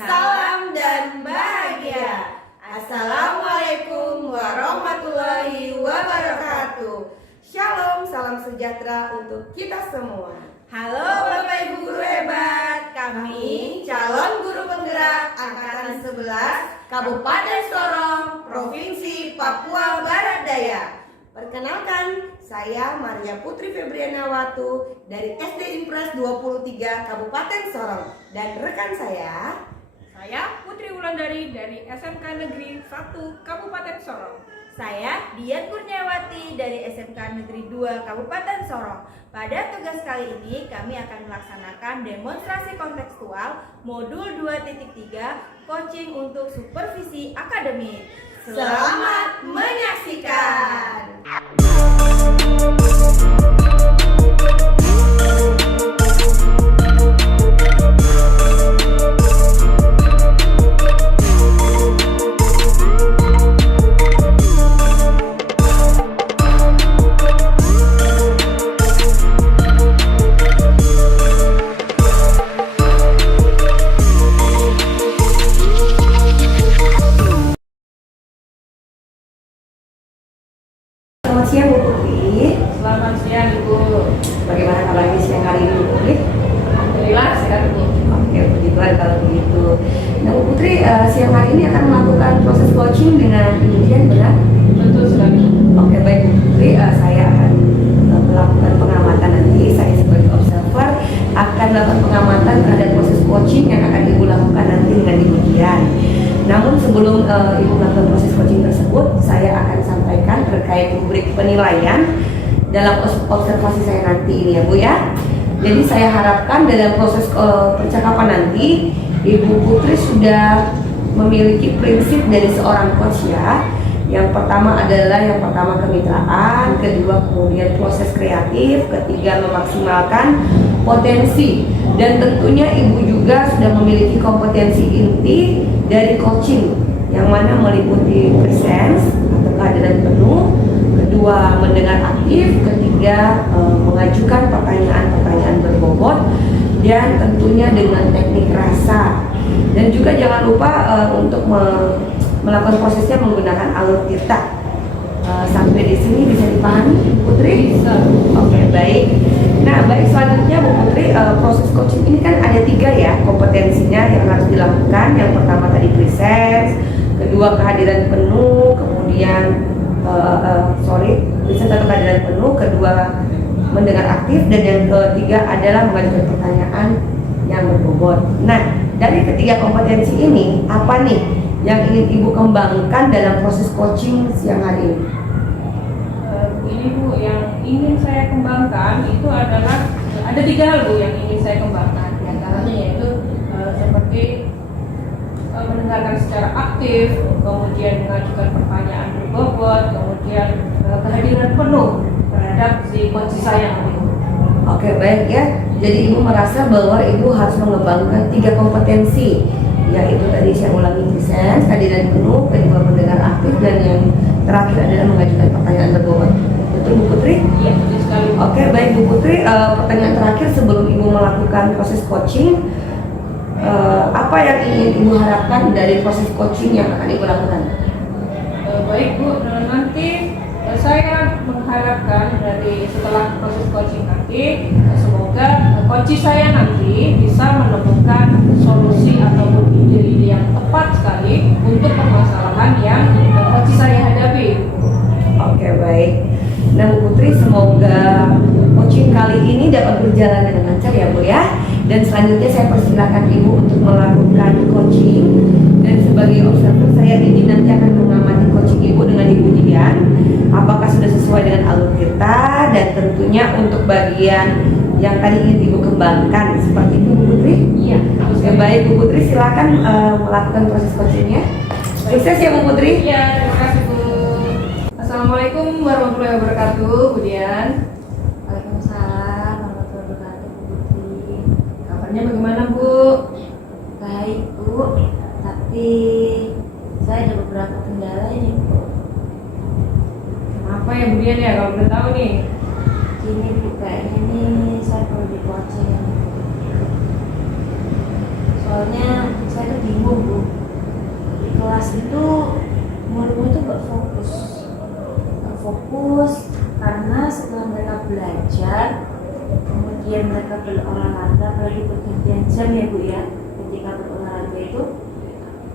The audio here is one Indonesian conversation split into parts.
salam dan bahagia. Assalamualaikum warahmatullahi wabarakatuh. Shalom, salam sejahtera untuk kita semua. Halo Bapak Ibu guru hebat, kami calon guru penggerak angkatan 11 Kabupaten Sorong, Provinsi Papua Barat Daya. Perkenalkan, saya Maria Putri Febriana Watu dari SD Impres 23 Kabupaten Sorong, dan rekan saya Putri Wulandari dari SMK Negeri 1 Kabupaten Sorong. Saya Dian Kurniawati dari SMK Negeri 2 Kabupaten Sorong. Pada tugas kali ini kami akan melaksanakan demonstrasi kontekstual modul 2.3 coaching untuk supervisi akademik. Selamat menyaksikan. Selamat siang Bu Putri. Selamat siang Ibu. Bagaimana kabarnya siang hari ini Bu Putri? Alhamdulillah sehat Bu. Oke, puji Tuhan kalau begitu. Nah Bu Putri, siang hari ini akan melakukan proses coaching dengan Dian, benar? Betul sekali. Oke, baik Bu Putri, saya akan melakukan pengamatan nanti. Saya sebagai observer akan melakukan pengamatan terhadap proses coaching yang akan Ibu lakukan nanti dengan Ibu Dian. Namun sebelum Ibu melakukan proses coaching tersebut, saya akan sampaikan terkait rubrik penilaian dalam observasi saya nanti ini ya Bu ya. Jadi saya harapkan dalam proses percakapan nanti Ibu Putri sudah memiliki prinsip dari seorang coach ya. Yang pertama adalah kemitraan, kedua kemudian proses kreatif, ketiga memaksimalkan potensi, dan tentunya Ibu juga sudah memiliki kompetensi inti dari coaching yang mana meliputi presence atau kehadiran penuh, kedua mendengar aktif, ketiga mengajukan pertanyaan-pertanyaan berbobot, dan tentunya dengan teknik rasa. Dan juga jangan lupa untuk melakukan prosesnya menggunakan alur tirta. Sampai di sini bisa dipahami Bu Putri? Bisa. Oke, baik. Nah, baik, selanjutnya Bu Putri, proses coaching ini kan ada 3 ya kompetensinya yang harus dilakukan. Yang pertama tadi presence, kedua kehadiran penuh, kemudian presence atau kehadiran penuh, kedua mendengar aktif, dan yang ketiga adalah mengajukan pertanyaan yang berbobot. Nah, dari ketiga kompetensi ini, apa nih yang ingin Ibu kembangkan dalam proses coaching siang hari ini? Ini Bu, yang ingin saya kembangkan itu adalah ada 3 hal Bu yang ingin saya kembangkan. Di antaranya yaitu seperti mendengarkan secara aktif, kemudian mengajukan pertanyaan berbobot, kemudian kehadiran penuh terhadap si coach saya Bu. Oke, baik ya. Jadi Ibu merasa bahwa Ibu harus mengembangkan 3 kompetensi, yaitu tadi saya ulangi presence, kehadiran penuh, kedua mendengar aktif, dan yang terakhir adalah mengajukan pertanyaan berbobot. Betul Bu Putri? Iya, betul sekali. Oke, baik Bu Putri, pertanyaan terakhir sebelum Ibu melakukan proses coaching, apa yang ingin Ibu harapkan dari proses coaching yang akan Ibu lakukan? Baik Bu, nanti saya mengharapkan dari setelah proses coaching nanti semoga coach saya nanti bisa menemukan solusi ataupun ide-ide yang tepat sekali untuk permasalahan yang coach saya hadapi. Oke, baik. Nah Bu Putri, semoga coaching kali ini dapat berjalan dengan lancar ya Bu ya. Dan selanjutnya saya persilakan Ibu untuk melakukan coaching. Dan sebagai observer saya izin nanti akan mengamati coaching Ibu dengan Ibu Dian. Apakah sudah sesuai dengan alur kita, dan tentunya untuk bagian yang tadi ingin Ibu kembangkan. Seperti itu Bu Putri? Iya. Oke, baik Bu Putri, silakan melakukan proses coachingnya. Sukses ya Bu Putri. Iya, terima kasih Bu. Assalamualaikum warahmatullahi wabarakatuh, Bu Dian. Waalaikumsalam warahmatullahi wabarakatuh Bu Putri. Kabarnya bagaimana Bu? Baik Bu, tapi saya ada beberapa kendala ini Bu. Apa ya Bu Dian ya kalau boleh tahu nih? Gini Bu, kayaknya nih saya perlu di coaching. Soalnya saya saya tuh bingung Bu. Di kelas itu murid-murid itu nggak fokus karena setelah mereka belajar, kemudian mereka berolahraga, apalagi pergantian jam ya Bu ya, ketika berolahraga itu,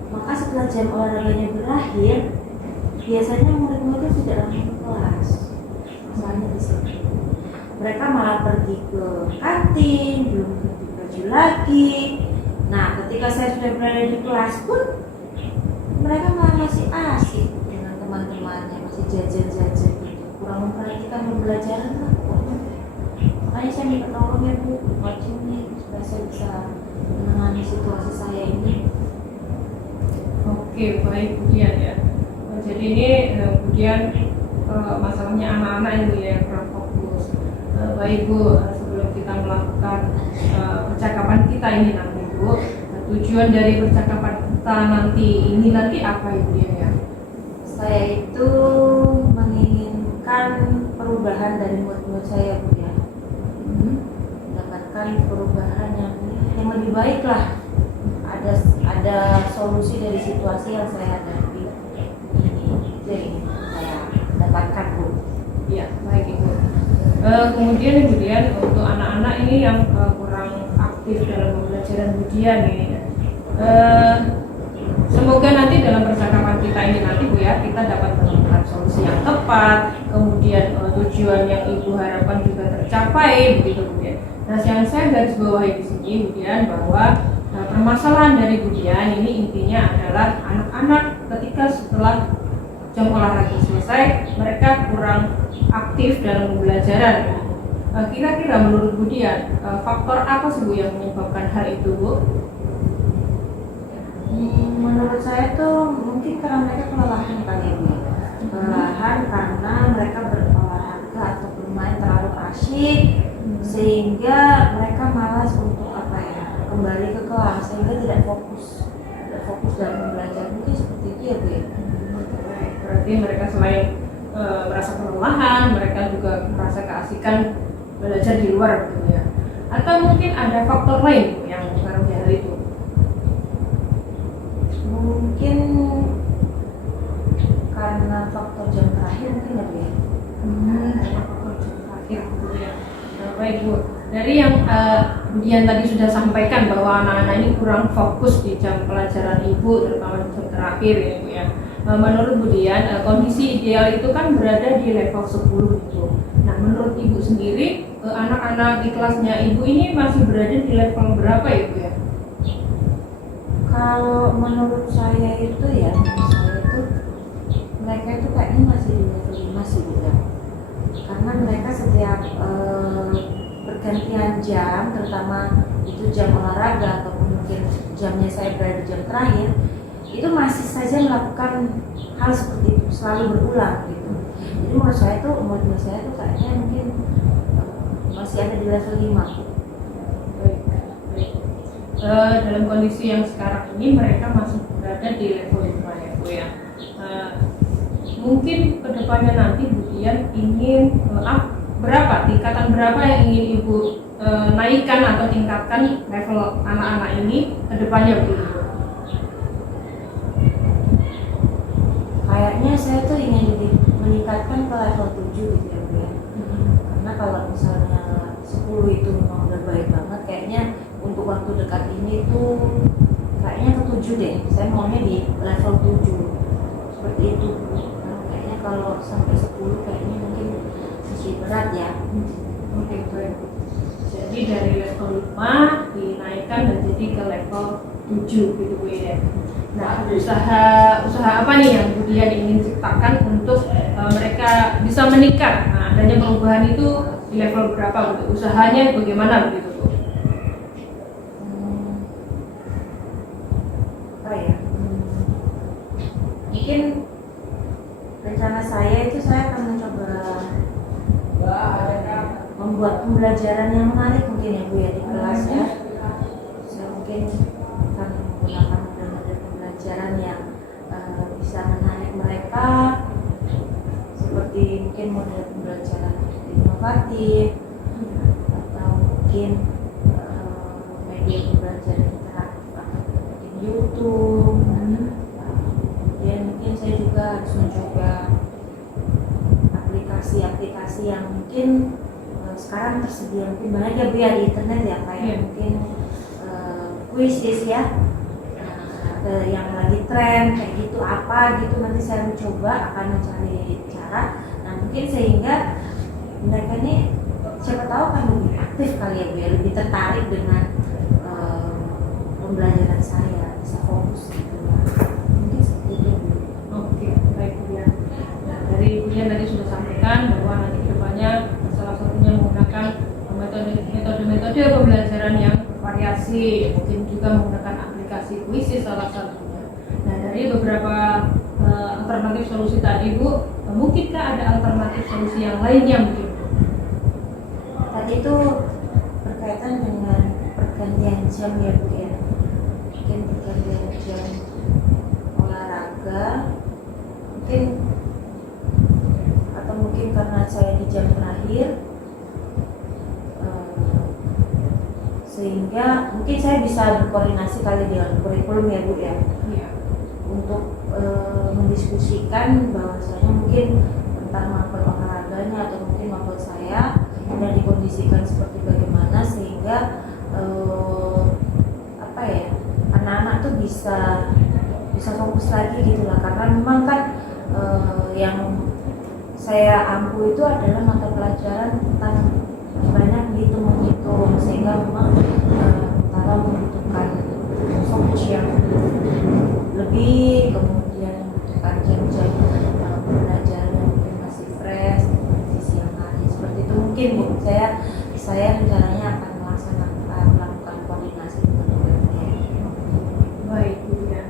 maka setelah jam olahraganya berakhir, biasanya murid-murid itu tidak langsung ke kelas. Masalahnya di situ. Mereka malah pergi ke kantin, belum ganti baju lagi. Nah, ketika saya sudah berada di kelas pun, mereka malah masih asik dengan teman-temannya, masih jajan-jajan gitu, kurang memperhatikan pembelajaran lah pokoknya. Makanya saya minta tolong ya Bu, coaching nih supaya saya bisa menangani situasi saya ini. Oke, baik Bu Dian ya. Jadi ini Bu Dian masalahnya anak-anak ini ya kurang fokus. Baik Bu, sebelum kita melakukan percakapan kita ini nanti Bu, tujuan dari percakapan kita nanti apa Ibu Dian ya? Saya itu menginginkan perubahan dari murid-murid saya Bu ya. Mendapatkan perubahan yang lebih baik lah. Ada solusi dari situasi yang saya hadapi ini. Jadi saya dapatkan Bu. Iya, baik Ibu. Kemudian Ibu Dian, untuk anak-anak ini yang kurang aktif dalam pembelajaran Bu Dian ini, semoga nanti dalam percakapan kita ini nanti Bu ya, kita dapat menemukan solusi yang tepat, kemudian tujuan yang Ibu harapkan juga tercapai begitu Bu Dian. Nah, yang saya garis bawahi di sini Bu Dian, bahwa permasalahan dari Bu Dian ini intinya adalah anak-anak ketika setelah jam olahraga selesai, mereka kurang aktif dalam pembelajaran. Kira-kira menurut Bu Dian, faktor apa sih Bu yang menyebabkan hal itu Bu? Menurut saya tuh mungkin karena mereka kelelahan kali ya Bu. Kelelahan karena mereka berolahraga atau bermain terlalu asyik, sehingga mereka malas untuk kembali ke kelas, sehingga tidak fokus dalam belajar. Mungkin seperti itu ya Bu ya. Berarti mereka selain merasa kelelahan, mereka juga merasa keasikan belajar di luar gitu ya. Atau mungkin ada faktor lain Bu yang mempengaruhi hal itu? Mungkin karena faktor jam terakhir mungkin ya Bu ya. Faktor jam terakhir gitu ya. Baik Bu, dari yang Bu Dian tadi sudah sampaikan bahwa anak-anak ini kurang fokus di jam pelajaran Ibu, terutama di jam terakhir ya Bu ya. Menurut Bu Dian, kondisi ideal itu kan berada di level 10 itu. Nah, menurut Ibu sendiri, anak-anak di kelasnya Ibu ini masih berada di level berapa ya Bu ya? Kalau menurut saya itu mereka itu kayaknya masih di level 5 sih Bu ya. Karena mereka setiap pergantian jam, terutama itu jam olahraga atau mungkin jamnya saya berada di jam terakhir, itu masih saja melakukan hal seperti itu, selalu berulang gitu. Jadi menurut saya tuh kayaknya mungkin masih ada di level 5. Baik. Dalam kondisi yang sekarang ini mereka masih berada di level 5 ya Bu ya. Mungkin kedepannya nanti Bu Dian ingin tingkatan berapa yang ingin Ibu naikkan atau tingkatkan level anak-anak ini kedepannya Bu? Kayaknya saya tuh ingin meningkatkan ke level 7 gitu ya Bu ya. Karena kalau misalnya 10 itu memang udah baik banget, kayaknya untuk waktu dekat ini tuh kayaknya ke 7 deh. Saya maunya di level 7 seperti itu Bu. Kayaknya kalau sampai 10 kayaknya mungkin masih berat ya. Oke, baik. Jadi dari level 5 dinaikkan dan jadi ke level 7 gitu Bu ya. Nah, usaha apa nih yang Bu Dian ingin ciptakan untuk mereka bisa meningkat? Nah, adanya perubahan itu di level berapa Bu? Usahanya bagaimana begitu Bu? Mungkin rencana saya itu saya akan mencoba membuat pembelajaran yang menarik mungkin ya Bu ya di kelas ya. Saya mungkin akan menggunakan model-model pembelajaran yang bisa menarik mereka, seperti mungkin model pembelajaran inovatif atau mungkin media pembelajaran interaktif atau YouTube. Dan mungkin saya juga harus mencoba aplikasi-aplikasi yang mungkin sekarang tersedia mungkin banyak ya Bu ya di internet ya, kayak mungkin quizzes ya, yang lagi tren kayak gitu apa gitu. Nanti saya mencoba akan mencari cara, nah mungkin sehingga mereka ini siapa tahu kan lebih aktif kali ya Bu ya, lebih tertarik dengan pembelajaran saya, bisa fokus gitu. Mungkin seperti itu. Oke, baik Bu Dian. Nah, dari Bu Dian tadi sudah sampaikan bahwa nanti kedepannya salah satunya menggunakan metode-metode pembelajaran yang bervariasi, mungkin juga menggunakan aplikasi quizzes salah satunya. Nah, dari beberapa alternatif solusi tadi Bu, mungkinkah ada alternatif solusi yang lainnya mungkin? Tadi itu berkaitan dengan pergantian jam ya Bu ya, mungkin pergantian jam olahraga mungkin, atau mungkin karena saya di jam terakhir sehingga mungkin saya bisa berkoordinasi kali dengan kurikulum ya Bu ya, Iya. untuk mendiskusikan bahwasanya mungkin tentang mapel olahraganya atau mungkin mapel saya dan dikondisikan seperti bagaimana sehingga apa ya, anak-anak tuh bisa fokus lagi gitu lah. Karena memang kan yang saya ampu itu adalah mata pelajaran tentang banyak menghitung, sehingga memang kalau membutuhkan fokus yang lebih, kemudian membutuhkan jam-jam pembelajaran yang mungkin masih fresh di siang hari seperti itu. Mungkin Bu, saya rencananya akan melakukan koordinasi dengan BPN. Baik Bu Dian.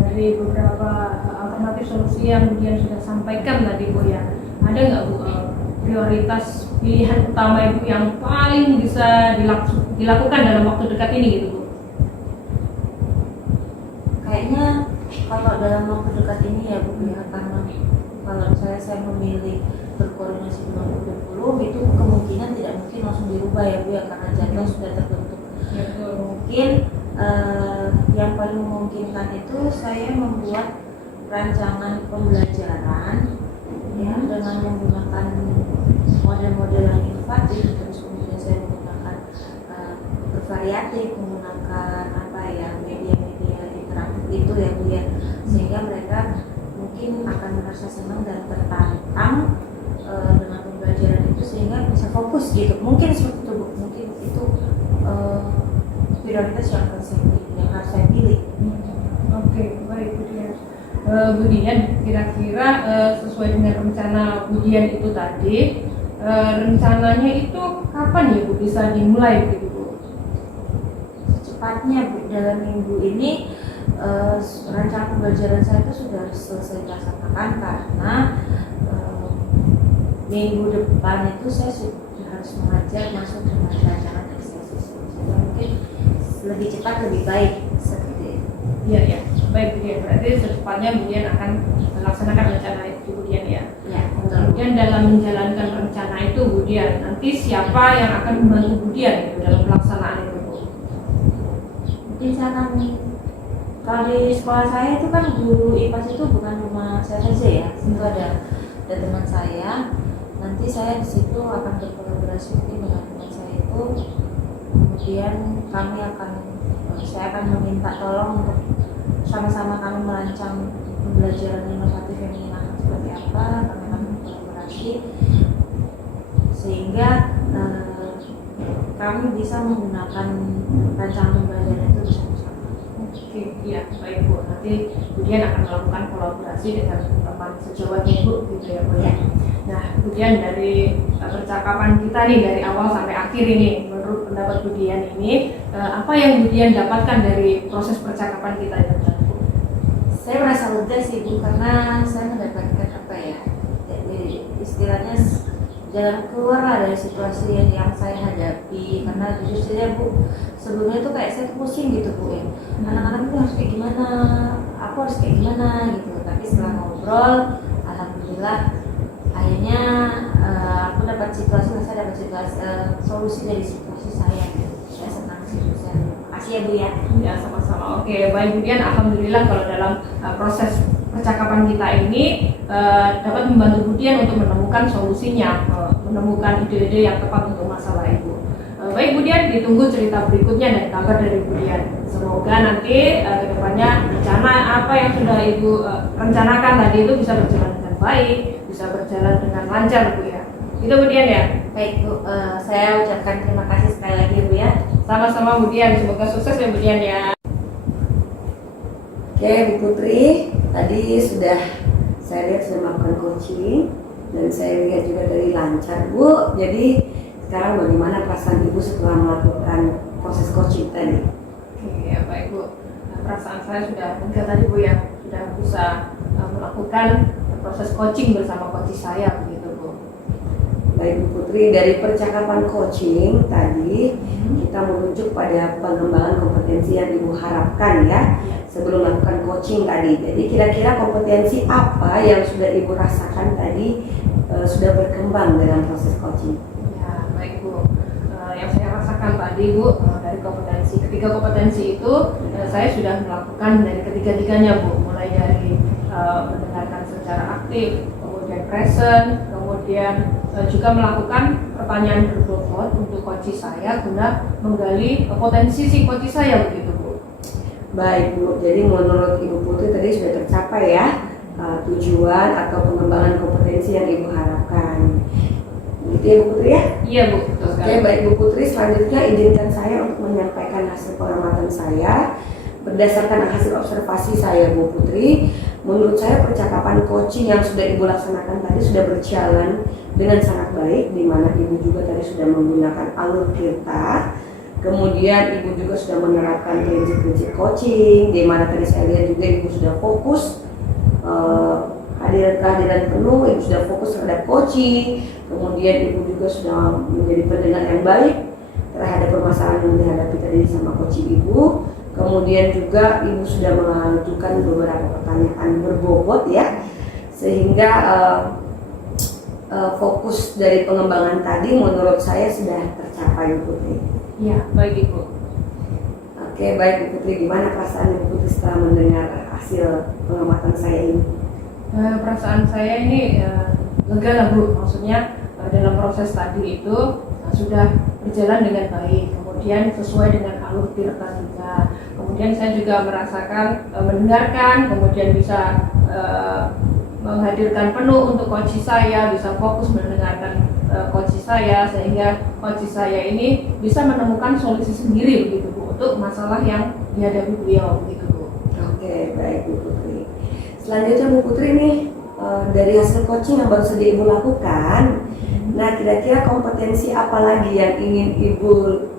Dari beberapa alternatif solusi yang Bu Dian sudah sampaikan tadi Bu ya, ada nggak Bu prioritas pilihan utama Ibu yang paling bisa dilakukan dalam waktu dekat ini gitu Bu? Kayaknya kalau dalam waktu dekat ini ya Bu ya, karena kalau saya memilih berkoordinasi dengan kurikulum itu kemungkinan tidak mungkin langsung dirubah ya Bu ya, karena jadwal sudah terbentuk. Mungkin yang paling memungkinkan itu saya membuat rancangan pembelajaran ya dengan menggunakan model-model yang inovatif, terus kemudian saya menggunakan bervariatif, menggunakan apa ya, media-media interaktif itu ya Bu ya, sehingga mereka mungkin akan merasa senang dan tertantang dengan pembelajaran itu sehingga bisa fokus gitu. Mungkin seperti itu Bu, mungkin itu prioritas yang harus saya pilih. Oke, baik Bu Dian. Bu Dian, kira-kira sesuai dengan rencana Bu Dian itu tadi, rencananya itu kapan ya Bu bisa dimulai begitu Bu? Secepatnya Bu, dalam minggu ini rencana pembelajaran saya itu sudah selesai dilaksanakan, karena minggu depan itu saya sudah harus mengajar masuk dengan rancangan eksersis. Mungkin lebih cepat lebih baik seperti itu. Iya ya, baik Bu Dian. Berarti secepatnya Bu Dian akan melaksanakan rencana itu Bu Dian ya. Ya, betul. Kemudian dalam menjalankan rencana itu Bu Dian, nanti siapa yang akan membantu Bu Dian gitu, dalam pelaksanaan itu Bu? Mungkin saya akan, kalau di sekolah saya itu kan guru IPAS itu bukan cuma saya saja ya, itu ada teman saya. Nanti saya di situ akan berkolaborasi mungkin dengan teman saya itu. Kemudian saya akan meminta tolong untuk sama-sama kami merancang pembelajaran inovatif yang menyenangkan seperti apa. Kami akan berkolaborasi sehingga kami bisa menggunakan rancangan pembelajaran itu bersama-sama. Oke, iya baik Bu. Nanti Bu Dian akan melakukan kolaborasi dengan teman sejawat Ibu gitu ya Bu ya. Nah, Bu Dian, dari percakapan kita nih dari awal sampai akhir ini, menurut pendapat Bu Dian ini, apa yang Bu Dian dapatkan dari proses percakapan kita ini? Saya merasa lega sih Bu, karena saya mendapatkan apa ya, jadi istilahnya jalan keluar lah dari situasi yang saya hadapi. Karena jujur saja Bu, sebelumnya tuh kayak saya tuh pusing gitu Bu ya, anak-anak itu harus kayak gimana, aku harus kayak gimana gitu. Tapi setelah ngobrol, alhamdulillah akhirnya aku dapat situasi solusi dari situasi saya. Saya senang sih, saya kasih ya Bu ya. Ya, sama-sama. Oke, baik Bu Dian, alhamdulillah kalau dalam proses percakapan kita ini dapat membantu Bu Dian untuk menemukan solusinya, menemukan ide-ide yang tepat untuk masalah Ibu. Baik Bu Dian, ditunggu cerita berikutnya dan kabar dari Bu Dian. Semoga nanti kedepannya rencana apa yang sudah Ibu rencanakan tadi itu bisa berjalan dengan baik, bisa berjalan dengan lancar Bu ya. Itu Bu Dian ya. Baik Bu, saya ucapkan terima kasih sekali lagi Bu ya. Sama-sama Bu Dian, semoga sukses ya Bu Dian ya. Oke Bu Putri, tadi sudah saya lihat sudah melakukan coaching dan saya lihat juga dari lancar Bu. Jadi sekarang bagaimana perasaan Ibu setelah melakukan proses coaching tadi? Oke, ya baik Bu. Perasaan saya sudah lega tadi Bu ya, sudah bisa melakukan proses coaching bersama coach saya begitu Bu. Baik Bu Putri, dari percakapan coaching tadi kita merujuk pada pengembangan kompetensi yang Ibu harapkan ya sebelum melakukan coaching tadi. Jadi kira-kira kompetensi apa yang sudah Ibu rasakan tadi sudah berkembang dalam proses coaching? Ya baik Bu. Yang saya rasakan tadi Bu, dari ketiga kompetensi itu saya sudah melakukan dari ketiga-tiganya Bu, mulai dari mendengarkan secara aktif, kemudian present, kemudian juga melakukan pertanyaan berbobot untuk coach saya guna menggali potensi si coach saya begitu Bu. Baik Bu, jadi menurut Ibu Putri tadi sudah tercapai ya tujuan atau pengembangan kompetensi yang Ibu harapkan. Gitu ya Bu Putri ya? Iya Bu, betul sekali. Oke baik Bu Putri, selanjutnya izinkan saya untuk menyampaikan hasil pengamatan saya berdasarkan hasil observasi saya Bu Putri. Menurut saya percakapan coaching yang sudah Ibu laksanakan tadi sudah berjalan dengan sangat baik, di mana Ibu juga tadi sudah menggunakan alur Tirta. Kemudian Ibu juga sudah menerapkan prinsip-prinsip coaching, di mana tadi saya lihat juga Ibu sudah fokus kehadiran penuh, Ibu sudah fokus terhadap coaching. Kemudian Ibu juga sudah menjadi pendengar yang baik terhadap permasalahan yang dihadapi tadi sama coaching Ibu. Kemudian juga Ibu sudah mengajukan beberapa pertanyaan berbobot ya, sehingga fokus dari pengembangan tadi menurut saya sudah tercapai Bu Putri. Iya, baik Ibu. Oke, baik Bu Putri, gimana perasaan Ibu Putri setelah mendengar hasil pengamatan saya ini? Perasaan saya ini lega lah Bu, maksudnya dalam proses tadi itu sudah berjalan dengan baik, kemudian sesuai dengan alur Tirta juga. Kemudian saya juga merasakan mendengarkan, kemudian bisa menghadirkan penuh untuk coach saya, bisa fokus mendengarkan coach saya, sehingga coach saya ini bisa menemukan solusi sendiri begitu Bu untuk masalah yang dihadapi beliau begitu Bu. Oke, baik Bu Putri. Selanjutnya Bu Putri nih, dari hasil coaching yang baru saja Ibu lakukan, nah kira-kira kompetensi apa lagi yang ingin Ibu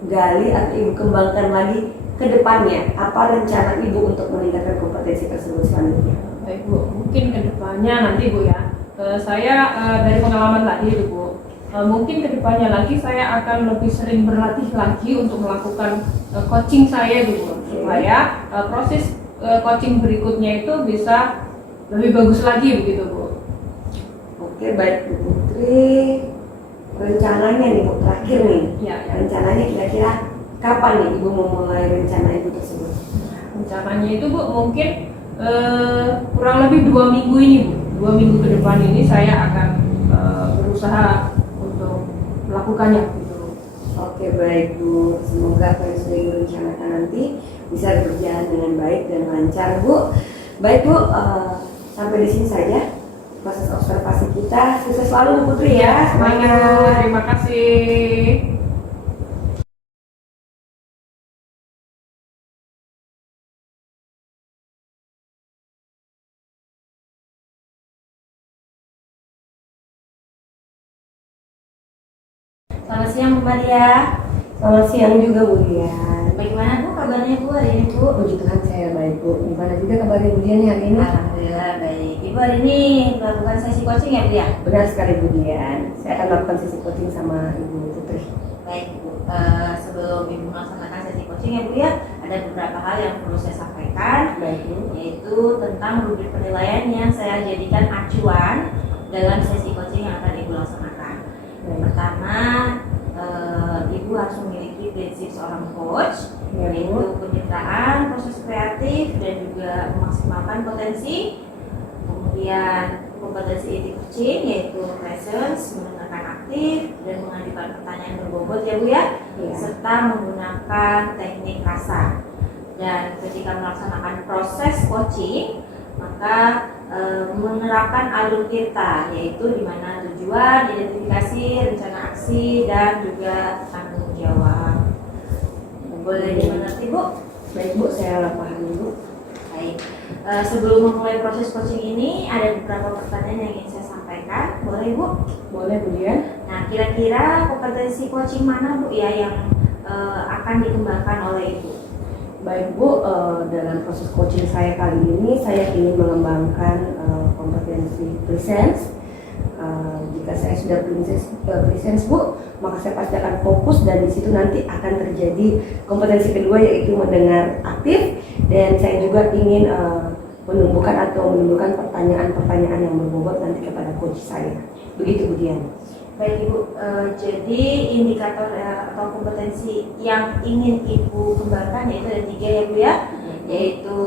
gali atau Ibu kembangkan lagi ke depannya? Apa rencana Ibu untuk meningkatkan kompetensi tersebut selanjutnya? Baik Bu, mungkin kedepannya nanti Bu ya, saya dari pengalaman tadi itu Bu, mungkin kedepannya lagi saya akan lebih sering berlatih lagi untuk melakukan coaching saya Bu, supaya proses coaching berikutnya itu bisa lebih bagus lagi begitu Bu. Oke, baik Bu Putri. Rencananya nih Bu, terakhir nih, Ya. rencananya kira-kira kapan nih Ibu memulai rencana Ibu tersebut? Rencananya itu Bu mungkin kurang lebih 2 minggu ini Bu, 2 minggu ke depan ini saya akan berusaha untuk melakukannya gitu. Oke, baik Bu, semoga apa yang sudah Ibu rencanakan nanti bisa berjalan dengan baik dan lancar Bu. Baik Bu, sampai di sini saja proses observasi kita. Sukses selalu Bu Putri ya. Baik Bu, terima kasih. Selamat siang Bu Maria. Selamat siang juga Bu Dian. Bagaimana Bu kabarnya Bu hari ini Bu? Puji Tuhan saya baik Bu. Gimana juga kabarnya Bu Dian hari ini? Alhamdulillah baik. Ibu hari ini melakukan sesi coaching ya Bu ya? Benar sekali Bu Dian. Saya akan melakukan sesi coaching sama Ibu Putri. Baik Bu, sebelum Ibu melaksanakan sesi coaching ya Bu ya, ada beberapa hal yang perlu saya sampaikan, Baik Bu. yaitu tentang rubrik penilaian yang saya jadikan acuan dalam sesi coaching yang akan Ibu laksanakan. Baik. Pertama, Ibu Ibu harus memiliki prinsip seorang coach, Ya, yaitu Bu. pencitraan, proses kreatif, dan juga memaksimalkan potensi. Kemudian kompetensi etik coaching yaitu presence, mendengarkan aktif, dan mengajukan pertanyaan berbobot ya Bu ya, Iya. serta menggunakan teknik rasa. Dan ketika melaksanakan proses coaching, maka menerapkan alur kita, yaitu di mana tujuan, identifikasi, rencana aksi, dan juga tanggung jawab. Boleh dimengerti Bu? Baik Bu, saya paham dulu. Baik. Sebelum memulai proses coaching ini, ada beberapa pertanyaan yang ingin saya sampaikan. Boleh Bu? Boleh Bu Dian? Nah, kira-kira kompetensi coaching mana Bu ya yang akan dikembangkan oleh Ibu? Baik Bu, dalam proses coaching saya kali ini saya ingin mengembangkan kompetensi presence. Jika saya sudah presence Bu, maka saya pasti akan fokus dan di situ nanti akan terjadi kompetensi kedua yaitu mendengar aktif, dan saya juga ingin menumbuhkan atau menimbulkan pertanyaan-pertanyaan yang berbobot nanti kepada coach saya. Begitu Bu Dian. Baik Ibu, jadi indikator atau kompetensi yang ingin Ibu kembangkan yaitu ada 3 ya Bu ya, yaitu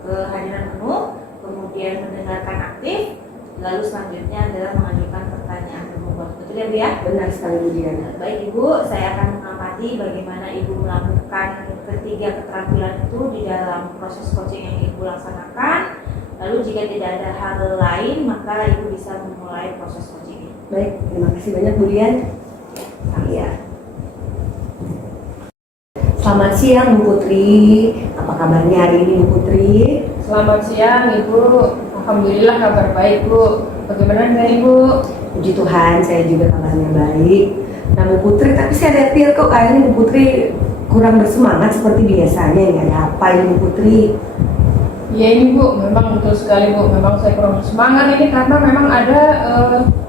kehadiran penuh, kemudian mendengarkan aktif, lalu selanjutnya adalah mengajukan pertanyaan berbobot. Betul ya Bu ya? Benar sekali Bu Dian. Baik Ibu, saya akan mengamati bagaimana Ibu melakukan ketiga keterampilan itu di dalam proses coaching yang Ibu laksanakan. Lalu jika tidak ada hal lain, maka Ibu bisa memulai proses coaching ini. Baik, terima kasih banyak Bu Dian. Iya. Selamat siang Bu Putri. Apa kabarnya hari ini Bu Putri? Selamat siang Ibu. Alhamdulillah kabar baik Bu. Bagaimana dengan Ibu? Puji Tuhan, saya juga kabarnya baik. Nah Bu Putri, tapi saya lihat kok kayaknya Bu Putri kurang bersemangat seperti biasanya. Ini ada apa ini Bu Putri? Iya ini Bu, memang betul sekali Bu. Memang saya kurang semangat ini karena memang ada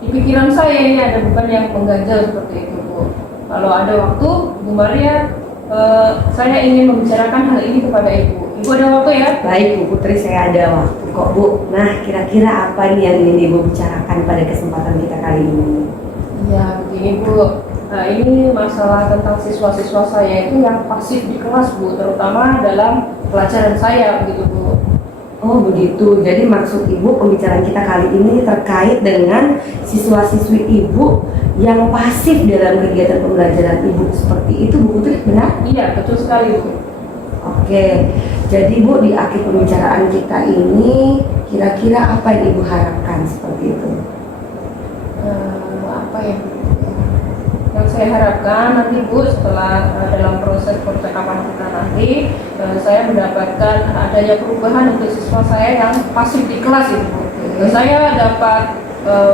di pikiran saya ini ada beban yang mengganjal seperti itu Bu. Kalau ada waktu, Bu Maria, saya ingin membicarakan hal ini kepada Ibu. Ibu ada waktu ya? Baik Bu Putri, saya ada waktu kok Bu. Nah kira-kira apa nih yang ingin Ibu bicarakan pada kesempatan kita kali ini? Iya begini Bu. Nah, ini masalah tentang siswa-siswa saya itu yang pasif di kelas Bu, terutama dalam pelajaran saya begitu Bu. Oh begitu, jadi maksud Ibu pembicaraan kita kali ini terkait dengan siswa-siswi Ibu yang pasif dalam kegiatan pembelajaran Ibu seperti itu Bu Putri, benar? Iya betul sekali Bu. Oke, jadi Bu di akhir pembicaraan kita ini kira-kira apa yang Ibu harapkan seperti itu? Apa ya Bu? Yang saya harapkan nanti Bu setelah dalam proses percakapan kita nanti saya mendapatkan adanya perubahan untuk siswa saya yang pasif di kelas itu Bu. Saya dapat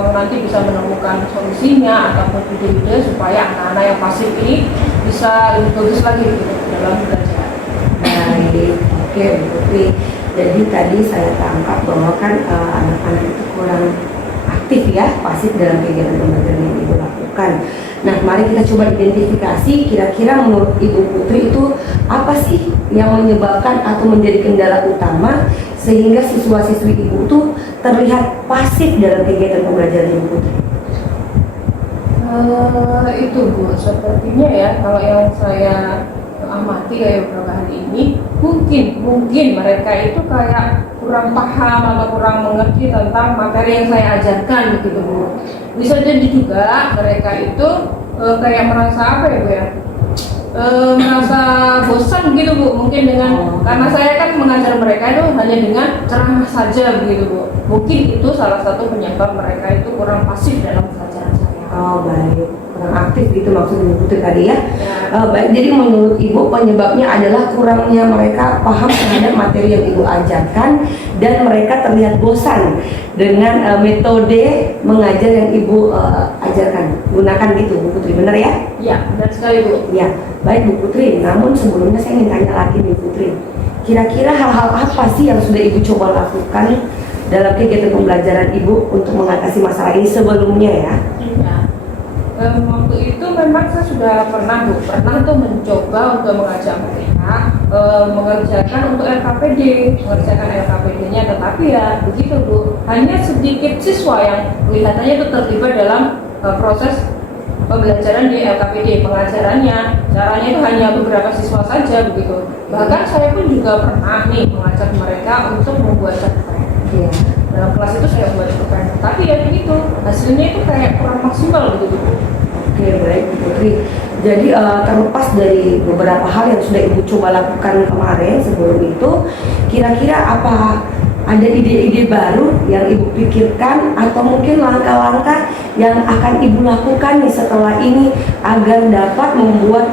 nanti bisa menemukan solusinya ataupun ide-ide supaya anak-anak yang pasif ini bisa lebih bagus lagi gitu, dalam belajar. Baik, oke Bu Putri. Jadi tadi saya tangkap bahwa kan anak-anak itu kurang aktif ya, pasif dalam kegiatan pembelajaran yang Ibu lakukan. Nah, mari kita coba identifikasi kira-kira menurut Ibu Putri itu apa sih yang menyebabkan atau menjadi kendala utama sehingga siswa-siswi Ibu tuh terlihat pasif dalam kegiatan pembelajaran Ibu Putri? Itu Bu, sepertinya ya kalau yang saya amati kayak beberapa hari ini mungkin mereka itu kayak kurang paham atau kurang mengerti tentang materi yang saya ajarkan begitu Bu. Bisa jadi juga mereka itu kayak merasa apa ya Bu ya, merasa bosan gitu Bu, mungkin dengan karena saya kan mengajar mereka itu hanya dengan ceramah saja begitu Bu. Mungkin itu salah satu penyebab mereka itu kurang pasif dalam pelajaran saya. Oh baik, kurang aktif gitu maksudnya Ibu Putri tadi ya. Ya. Baik, jadi menurut Ibu penyebabnya adalah kurangnya mereka paham terhadap materi yang Ibu ajarkan dan mereka terlihat bosan dengan metode mengajar yang Ibu ajarkan. Gunakan gitu Bu Putri, benar ya? Ya, benar sekali Bu. Ya, baik Bu Putri. Namun sebelumnya saya ingin tanya lagi nih Putri. Kira-kira hal-hal apa sih yang sudah Ibu coba lakukan dalam kegiatan pembelajaran Ibu untuk mengatasi masalah ini sebelumnya ya? Ya. Waktu itu memang saya sudah pernah tuh mencoba untuk mengajak mereka mengerjakan untuk LKPD, mengerjakan LKPD-nya, tetapi ya begitu Bu, hanya sedikit siswa yang kelihatannya itu terlibat dalam proses pembelajaran di LKPD. Pengajarannya, caranya itu hanya beberapa siswa saja begitu. Bahkan saya pun juga pernah nih mengajak mereka untuk membuat cerpen. Iya. Dalam kelas itu saya buat cerpen, tapi ya begitu, hasilnya itu kayak kurang maksimal begitu. Oke, baik Bu Putri. Jadi terlepas dari beberapa hal yang sudah Ibu coba lakukan kemarin sebelum itu, kira-kira apa ada ide-ide baru yang Ibu pikirkan atau mungkin langkah-langkah yang akan Ibu lakukan nih setelah ini agar dapat membuat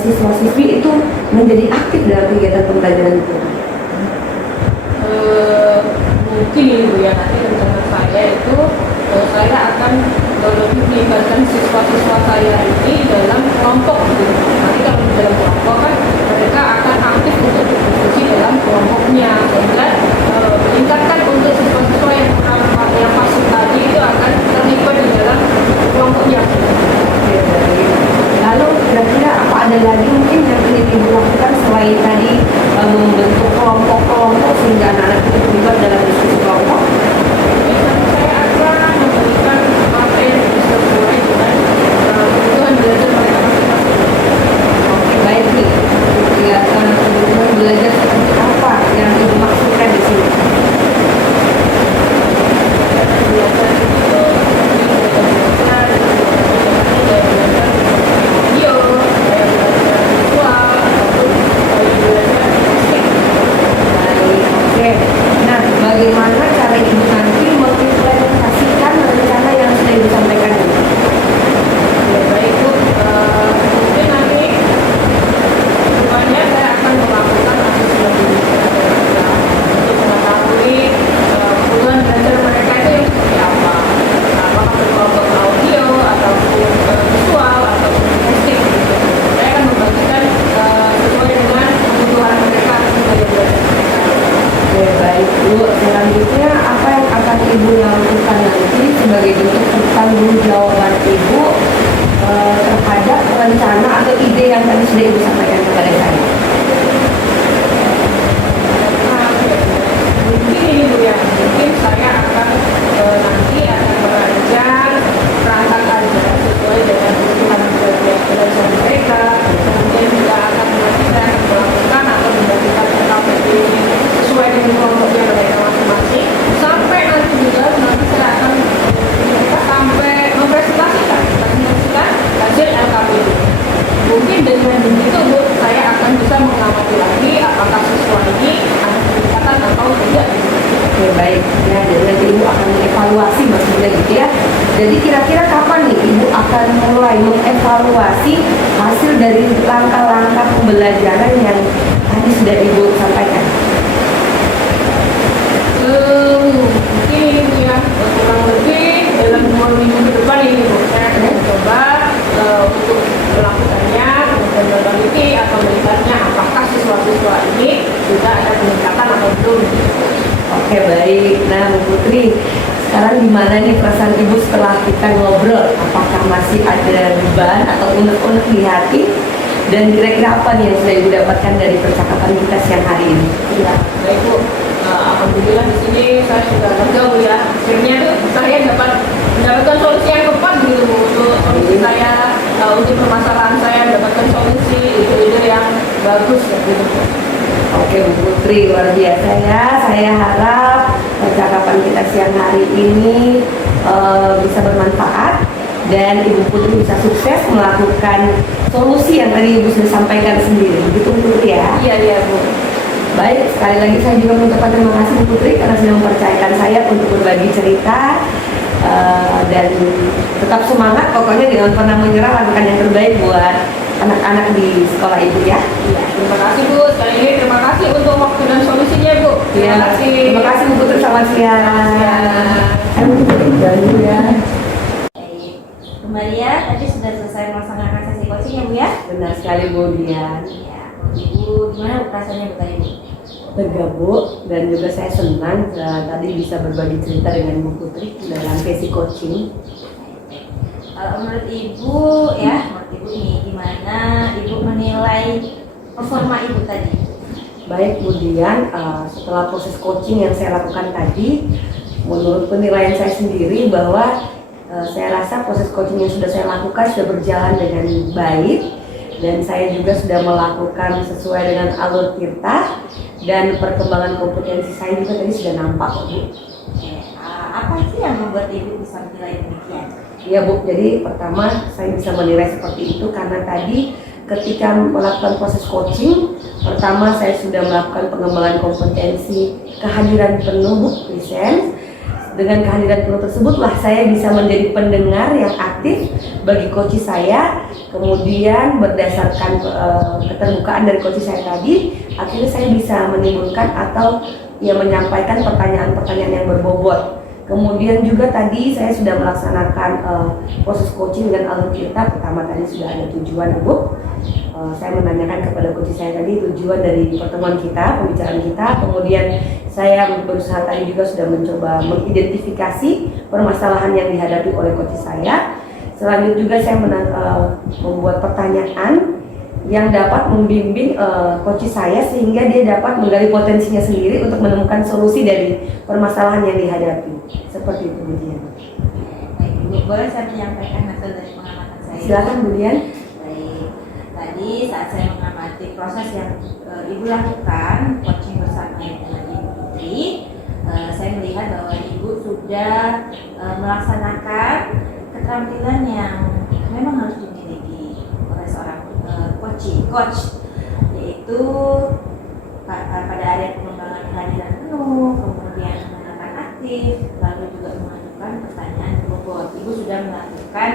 siswa-siswi itu menjadi aktif dalam kegiatan pembelajaran itu? Mungkin ini Bu ya, nanti rencana saya itu saya akan lebih melibatkan siswa-siswa saya ini dalam kelompok gitu. Nanti kalau di dalam kelompok kan mereka akan aktif untuk berdiskusi dalam kelompoknya, sehingga meningkatkan untuk siswa-siswa yang pasif tadi itu akan terlibat di dalam kelompoknya. Oke, baik. Lalu kira-kira apa ada lagi mungkin yang ingin Ibu lakukan selain tadi membentuk kelompok-kelompok sehingga anak-anak itu terlibat dalam diskusi kelompok? Saya akan memberikan materi yang bisa sesuai dengan kebutuhan belajar mereka masing-masing. Oke, baik nih. Kegiatan kebutuhan belajar seperti apa yang Ibu maksudkan di sini? Belajar itu belajar video, belajar visual, ataupun belajar musik. Baik, oke. Nah, bagaimana cara Ibu nanti mengimplementasikan rencana yang sudah Ibu sampaikan ini? Ya baik Bu, mungkin nanti kedepannya saya akan melakukan asesmen diri saya untuk mengetahui kebutuhan belajar mereka itu yang seperti apa, apakah berkelompok audio ataupun visual ataupun musik gitu. Saya akan membagikan sesuai dengan kebutuhan mereka sebagai belajar mereka. Oke, baik Bu. Selanjutnya apa yang akan Ibu lakukan nanti sebagai bentuk pertanggung jawaban Ibu terhadap rencana atau ide yang tadi sudah Ibu sampaikan kepada saya? Mungkin ini Bu ya, mungkin saya akan nanti akan merancang perangkat ajar sesuai dengan kebutuhan belajar mereka. Kemudian juga akan nanti saya akan melakukan atau membagikan LKPD ini sesuai dengan kelompoknya mereka masing-masing. Sampai nanti juga nanti saya akan mereka sampai mempresentasikan hasil LKPD. Mungkin dengan begitu Bu, saya akan bisa mengamati lagi apakah siswa ini ada peningkatan atau tidak. Oke, baik. Ya, jadi nanti Ibu akan mengevaluasi maksudnya gitu ya. Jadi kira-kira kapan nih Ibu akan mulai mengevaluasi hasil dari langkah-langkah pembelajaran yang tadi sudah Ibu sampaikan? Mungkin ini Bu ya, kurang lebih dalam 2 minggu ke depan ini Bu, saya akan mencoba untuk melakukannya, kemudian meneliti atau melihatnya apakah siswa-siswa ini juga ada peningkatan atau belum. Oke, baik. Nah, Bu Putri, sekarang gimana nih perasaan Ibu setelah kita ngobrol? Apakah masih ada beban atau unek-unek di hati? Dan kira-kira apa nih yang sudah Ibu dapatkan dari percakapan kita siang hari ini? Iya, baik Bu. Alhamdulillah di sini saya sudah lega Bu ya. Akhirnya tuh saya mendapatkan solusi yang tepat gitu Bu, untuk solusi saya, untuk permasalahan saya mendapatkan solusi ide-ide yang bagus gitu Bu. Oke, Bu Putri, luar biasa ya. Saya harap percakapan kita siang hari ini bisa bermanfaat dan Ibu Putri bisa sukses melakukan solusi yang tadi Ibu sudah sampaikan sendiri. Begitu Bu Putri ya? Iya Bu. Baik, sekali lagi saya juga mengucapkan terima kasih Bu Putri karena sudah mempercayakan saya untuk berbagi cerita dan tetap semangat. Pokoknya jangan pernah menyerah, lakukan yang terbaik buat anak-anak di sekolah Ibu ya. Iya, terima kasih Bu. Sekali lagi terima kasih untuk waktu dan solusinya Bu. Terima kasih. Terima kasih Bu Putri, selamat siang. Ayo Bu Putri, jalan dulu ya. Baik, kembali ya, tadi sudah selesai melaksanakan sesi coaching ya Bu ya? Benar sekali Bu Dian. Iya, Ibu gimana Bu perasaannya Bu tadi Bu? Lega Bu, dan juga saya senang tadi bisa berbagi cerita dengan Bu Putri dalam sesi coaching. Kalau menurut Ibu ya, menurut Ibu nih gimana Ibu menilai performa Ibu tadi? Baik Bu Dian, setelah proses coaching yang saya lakukan tadi, menurut penilaian saya sendiri bahwa Saya rasa proses coaching yang sudah saya lakukan sudah berjalan dengan baik, dan saya juga sudah melakukan sesuai dengan alur tirta, dan perkembangan kompetensi saya juga tadi sudah nampak, Bu. Apa sih yang membuat Ibu bisa menilai demikian? Ya, Bu, jadi pertama saya bisa menilai seperti itu karena tadi ketika melakukan proses coaching, pertama saya sudah melakukan pengembangan kompetensi kehadiran penuh, Bu, present. Dengan kehadiran penuh tersebutlah saya bisa menjadi pendengar yang aktif bagi coach saya. Kemudian berdasarkan keterbukaan dari coach saya tadi, akhirnya saya bisa menimbulkan atau ya menyampaikan pertanyaan-pertanyaan yang berbobot. Kemudian juga tadi saya sudah melaksanakan proses coaching dengan alur tirta. Pertama tadi sudah ada tujuan, Bu. Saya menanyakan kepada coach saya tadi tujuan dari pertemuan kita, pembicaraan kita. Kemudian saya berusaha tadi juga sudah mencoba mengidentifikasi permasalahan yang dihadapi oleh coach saya. Selanjutnya juga saya membuat pertanyaan yang dapat membimbing coach saya sehingga dia dapat menggali potensinya sendiri untuk menemukan solusi dari permasalahan yang dihadapi. Seperti itu, Bu Dian. Baik, Ibu, boleh saya menyampaikan hasil dari pengamatan saya? Silakan, Bu Dian. Baik, tadi saat saya mengamati proses yang Ibu lakukan, coaching bersama dengan Ibu Putri, saya melihat bahwa Ibu sudah melaksanakan keterampilan yang memang harus dimiliki oleh seorang coach, yaitu pada area pengembangan kehadiran penuh, kemudian menanyakan aktif, lalu juga mengajukan pertanyaan berbobot. Ibu sudah melakukan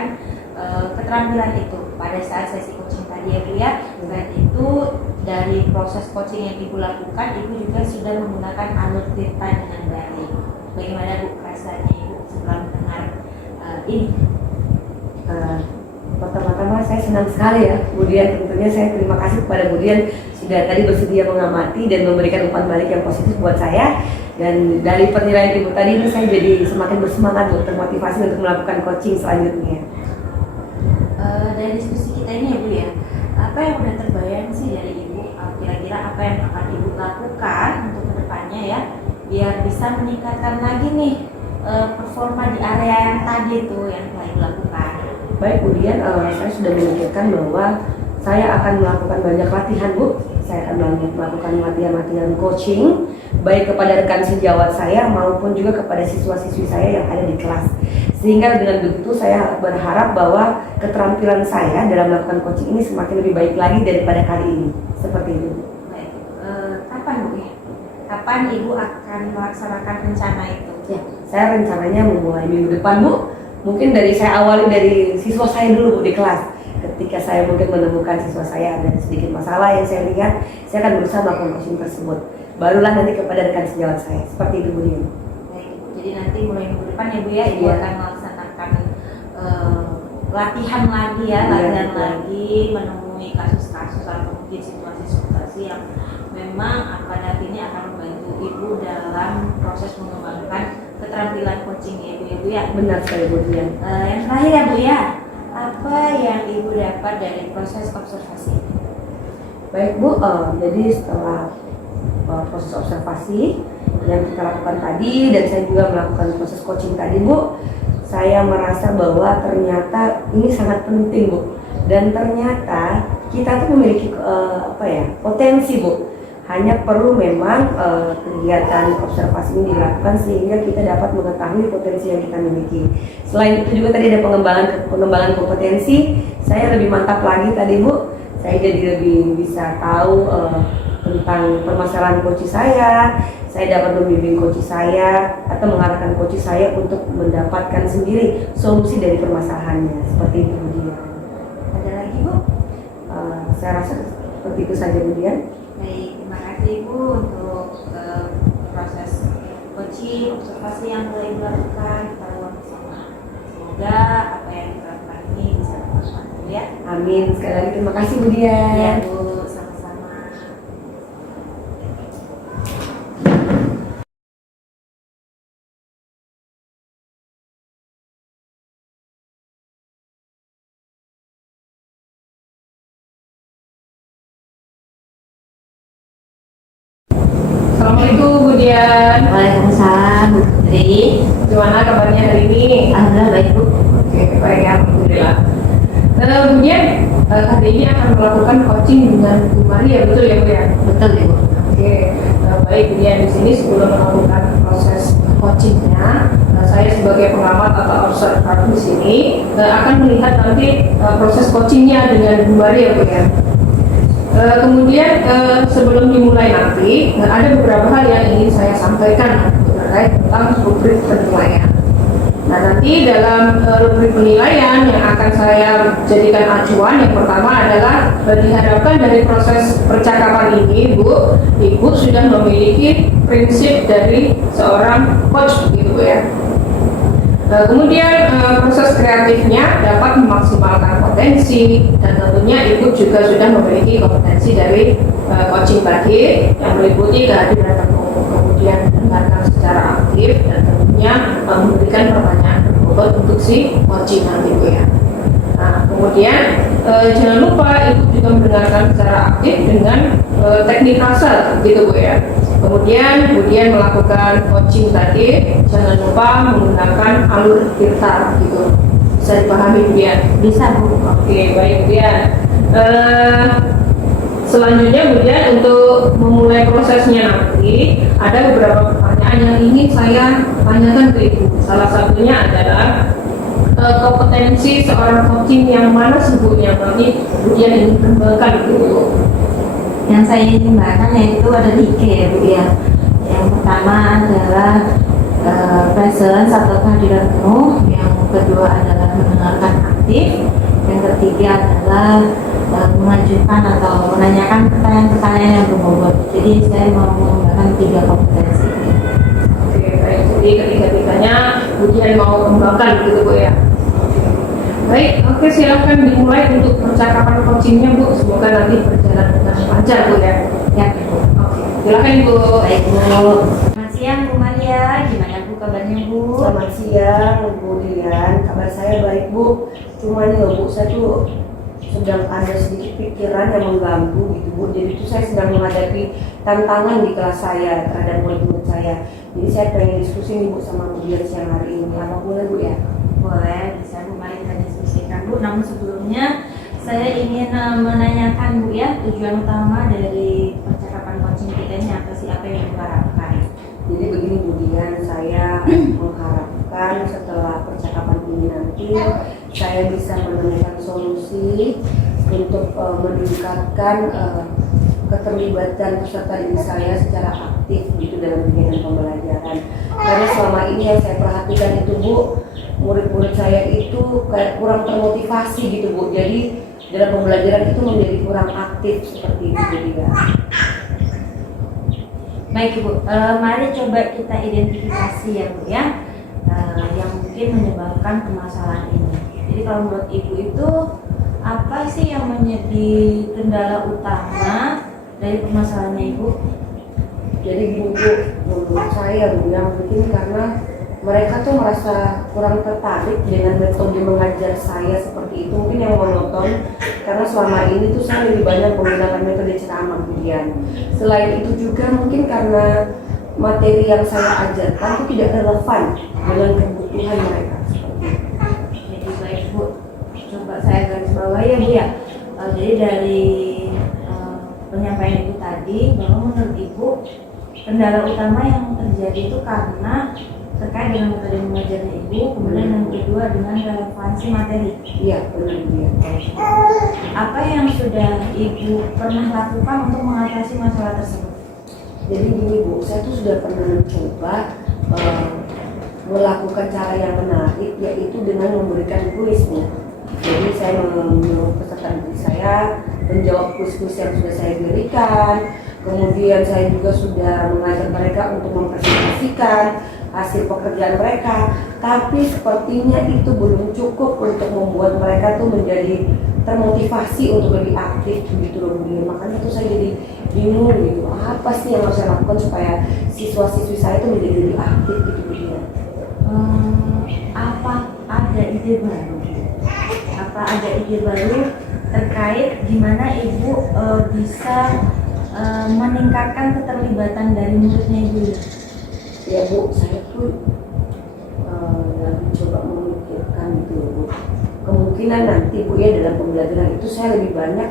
keterampilan itu pada saat sesi coaching tadi, ya Bu ya. Selain itu, dari proses coaching yang Ibu lakukan, Ibu juga sudah menggunakan alur tirta dengan baik. Bagaimana Bu rasanya Ibu setelah mendengar ini? Pertama-tama saya senang sekali ya, Bu Dian. Tentunya saya terima kasih kepada Bu Dian sudah tadi bersedia mengamati dan memberikan umpan balik yang positif buat saya. Dan dari penilaian Ibu tadi ini saya jadi semakin bersemangat, termotivasi untuk melakukan coaching selanjutnya. Dari diskusi kita ini ya Bu ya, apa yang udah terbayang sih dari Ibu? Kira-kira apa yang akan Ibu lakukan untuk kedepannya ya, biar bisa meningkatkan lagi nih performa di area yang tadi itu yang telah Ibu lakukan? Baik, Bu Dian, saya sudah memikirkan bahwa saya akan melakukan banyak latihan, Bu. Saya akan melakukan latihan-latihan coaching, baik kepada rekan sejawat saya maupun juga kepada siswa-siswi saya yang ada di kelas. Sehingga dengan begitu saya berharap bahwa keterampilan saya dalam melakukan coaching ini semakin lebih baik lagi daripada kali ini. Seperti itu. Baik, kapan Bu ya? Kapan Ibu akan melaksanakan rencana itu? Ya, saya rencananya memulai minggu depan, Bu. Mungkin saya awali dari siswa saya dulu, Bu, di kelas. Ketika saya mungkin menemukan siswa saya ada sedikit masalah yang saya lihat, saya akan berusaha melakukan coaching tersebut. Barulah nanti kepada rekan sejawat saya. Seperti itu, Bu Dian. Baik, jadi nanti mulai minggu depan ya Bu ya, Ibu akan melaksanakan latihan lagi ya, latihan lagi menemui kasus-kasus atau mungkin situasi-situasi yang memang nantinya akan membantu Ibu dalam proses mengembangkan keterampilan coaching ya Bu ya. Benar sekali, Bu Dian. Yang terakhir ya Bu ya, apa yang Ibu dapat dari proses observasi? Baik, Bu, jadi setelah proses observasi yang kita lakukan tadi dan saya juga melakukan proses coaching tadi, Bu, saya merasa bahwa ternyata ini sangat penting, Bu. Dan ternyata kita tuh memiliki potensi, Bu. Hanya perlu memang kegiatan observasi ini dilakukan sehingga kita dapat mengetahui potensi yang kita miliki. Selain itu juga tadi ada pengembangan kompetensi. Saya lebih mantap lagi tadi, Bu. Saya jadi lebih bisa tahu tentang permasalahan coach saya. Saya dapat membimbing coach saya atau mengarahkan coach saya untuk mendapatkan sendiri solusi dari permasalahannya. Seperti itu, Bu Dian. Ada lagi Bu? Saya rasa seperti itu saja, Bu Dian. Baik, terima kasih Ibu untuk proses coaching, observasi yang telah Ibu lakukan. Kita lakukan bersama. Semoga apa yang kita lakukan ini bisa bermanfaat ya. Amin. Sekali lagi terima kasih, Bu Dian. Ya Bu, sama-sama. Assalamualaikum Bu Dian. Waalaikumsalam, Bu Putri. Gimana kabarnya hari ini? Alhamdulillah baik, Bu. Oke, baik, alhamdulillah. Kemudian hari ini akan melakukan coaching dengan Bu Maria, betul ya Bu ya? Betul Ibu. Oke, baik kemudian di sini sebelum melakukan proses coachingnya, saya sebagai pengamat atau observer di sini akan melihat nanti proses coachingnya dengan Bu Maria Bu ya. Kemudian sebelum dimulai nanti ada beberapa hal yang ingin saya sampaikan terkait tentang rubrik penilaian. Nah, nanti dalam rubrik penilaian yang akan saya jadikan acuan, yang pertama adalah diharapkan dari proses percakapan ini, Ibu sudah memiliki prinsip dari seorang coach, gitu Bu ya. Kemudian proses kreatifnya dapat memaksimalkan potensi, dan tentunya Ibu juga sudah memiliki kompetensi dari coaching tadi yang meliputi kehadiran penuh, kemudian mendengarkan secara aktif, dan tentunya memberikan pertanyaan berbobot untuk si coaching nanti Bu ya. Nah, kemudian jangan lupa Ibu juga mendengarkan secara aktif dengan teknik rasa gitu Bu ya. Kemudian melakukan coaching tadi, jangan lupa menggunakan alur tirta gitu. Bisa dipahami Bu ya? Bisa Bu. Oke, baik Bu ya. Selanjutnya Bu ya, untuk memulai prosesnya nanti ada beberapa pertanyaan yang ingin saya tanyakan ke Ibu. Salah satunya adalah kompetensi seorang coaching yang mana Bu yang nanti kemudian ingin kembangkan gitu. Yang saya ingin kembangkan yaitu ada 3 ya Bu ya. Yang pertama adalah presence atau kehadiran penuh, yang kedua adalah mendengarkan aktif, yang ketiga adalah mengajukan atau menanyakan pertanyaan-pertanyaan yang berbobot. Jadi saya mau mengembangkan 3 kompetensi ini. Oke, baik. Jadi ketiga-tiganya kemudian mau kembangkan gitu Bu ya. Baik, oke, silakan dimulai untuk percakapan coachingnya Bu. Semoga nanti berjalan dengan lancar Bu ya. Ya Bu. Oke, silakan Bu. Baik Bu. Selamat siang Bu Maria, gimana Bu kabarnya Bu? Selamat siang Bu Dian, kabar saya baik Bu. Cuma nih loh Bu, saya tuh sedang ada sedikit pikiran yang mengganggu gitu Bu. Jadi itu saya sedang menghadapi tantangan di kelas saya terhadap murid-murid saya. Jadi saya pengen diskusi nih Bu sama Bu Dian siang hari ini. Apa boleh Bu ya? Boleh, bisa Bu Maria kita diskusikan Bu. Namun sebelumnya saya ingin menanyakan Bu ya, tujuan utama dari percakapan coaching kita ini apa sih, apa yang Ibu harapkan? Jadi begini Bu Dian, saya mengharapkan setelah percakapan ini nanti saya bisa menemukan solusi untuk meningkatkan keterlibatan peserta didik saya secara aktif gitu dalam kegiatan pembelajaran. Karena selama ini yang saya perhatikan itu Bu, murid-murid saya itu kayak kurang termotivasi gitu Bu. Jadi dalam pembelajaran itu menjadi kurang aktif seperti itu juga. Baik Bu, mari coba kita identifikasi ya Bu ya, yang mungkin menyebabkan permasalahan ini. Jadi kalau menurut Ibu itu apa sih yang menjadi kendala utama dari permasalahannya Ibu? Jadi gini Bu, menurut saya Bu, yang mungkin karena mereka tuh merasa kurang tertarik dengan metode mengajar saya seperti itu, mungkin yang monoton. Karena selama ini tuh saya lebih banyak menggunakan metode ceramah kemudian. Selain itu juga mungkin karena materi yang saya ajarkan itu tidak relevan dengan kebutuhan mereka seperti itu. Jadi baik Bu, coba saya garis bawah ya Bu ya. Jadi dari penyampaian Ibu tadi bahwa menurut Ibu kendala utama yang terjadi itu karena terkait dengan metode mengajarnya Ibu, kemudian yang kedua dengan relevansi materi. Iya, benar ya. Apa yang sudah Ibu pernah lakukan untuk mengatasi masalah tersebut? Jadi gini Bu, saya tuh sudah pernah mencoba melakukan cara yang menarik, yaitu dengan memberikan kuis Bu. Jadi saya menyuruh peserta didik saya menjawab kuis-kuis yang sudah saya berikan. Kemudian saya juga sudah mengajak mereka untuk mempresentasikan hasil pekerjaan mereka, tapi sepertinya itu belum cukup untuk membuat mereka tuh menjadi termotivasi untuk lebih aktif begitu loh Bu. Makanya tuh saya jadi bingung gitu, apa sih yang harus saya lakukan supaya siswa-siswi saya itu menjadi lebih aktif gitu Bu. Apa ada ide baru? Apa ada ide baru terkait gimana Ibu bisa meningkatkan keterlibatan dari muridnya Ibu? Ya Bu, saya tuh lagi coba memikirkan gitu Bu. kemungkinan nanti Bu ya dalam pembelajaran itu saya lebih banyak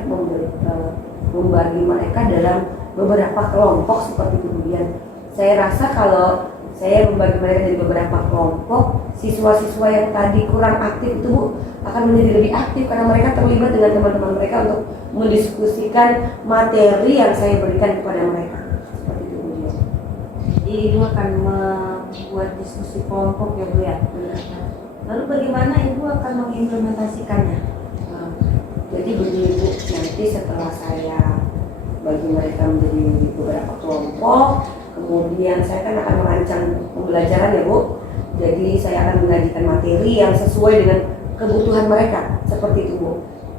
membagi mereka dalam beberapa kelompok seperti itu. Kemudian saya rasa kalau saya membagi mereka dari beberapa kelompok, siswa-siswa yang tadi kurang aktif itu Bu akan menjadi lebih aktif karena mereka terlibat dengan teman-teman mereka untuk mendiskusikan materi yang saya berikan kepada mereka. Seperti itu Bu. Jadi Ibu akan membuat diskusi kelompok ya Bu ya. Lalu bagaimana Ibu akan mengimplementasikannya? Jadi begini Bu, nanti setelah saya bagi mereka menjadi beberapa kelompok, kemudian saya kan akan merancang pembelajaran ya Bu. Jadi saya akan mengajukan materi yang sesuai dengan kebutuhan mereka, seperti itu Bu.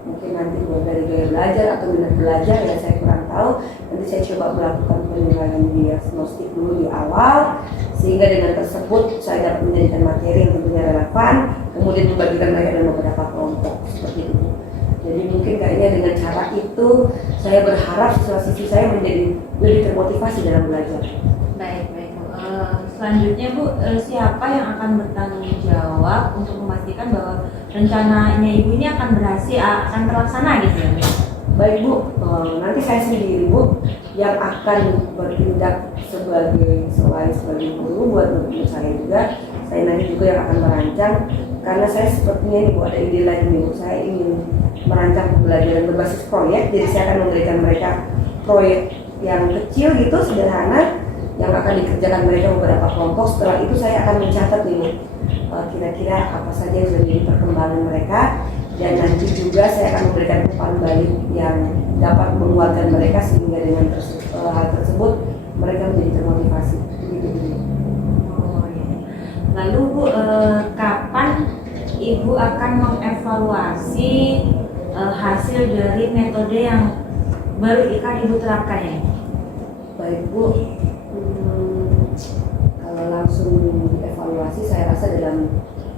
Mungkin nanti dari gaya belajar atau minat belajar ya saya kurang tahu. Nanti saya coba melakukan penilaian diagnostik dulu di awal, sehingga dengan tersebut saya dapat menjadikan materi yang tentunya relevan, kemudian membagikan mereka dalam beberapa kelompok, seperti itu. Jadi mungkin kayaknya dengan cara itu saya berharap siswa-siswi saya menjadi lebih termotivasi dalam belajar. Baik Bu. Selanjutnya Bu, siapa yang akan bertanggung jawab untuk memastikan bahwa rencananya Ibu ini akan berhasil, akan terlaksana gitu ya Bu? Baik Bu, nanti saya sendiri Bu yang akan bertindak selain sebagai guru buat guru saya juga. Saya nanti juga yang akan merancang, karena saya sepertinya nih Bu ada ide lagi nih Bu, saya ingin merancang pembelajaran berbasis proyek. Jadi saya akan memberikan mereka proyek yang kecil gitu, sederhana, yang akan dikerjakan mereka beberapa kelompok. Setelah itu saya akan mencatat nih kira-kira apa saja yang sudah menjadi perkembangan mereka, dan nanti juga saya akan memberikan umpan balik yang dapat menguatkan mereka sehingga dengan hal tersebut mereka menjadi termotivasi. Begitu. Oh, iya. Lalu Bu, kapan Ibu akan mengevaluasi hasil dari metode yang baru akan Ibu terapkan ya? Baik Bu, kalau langsung dievaluasi saya rasa dalam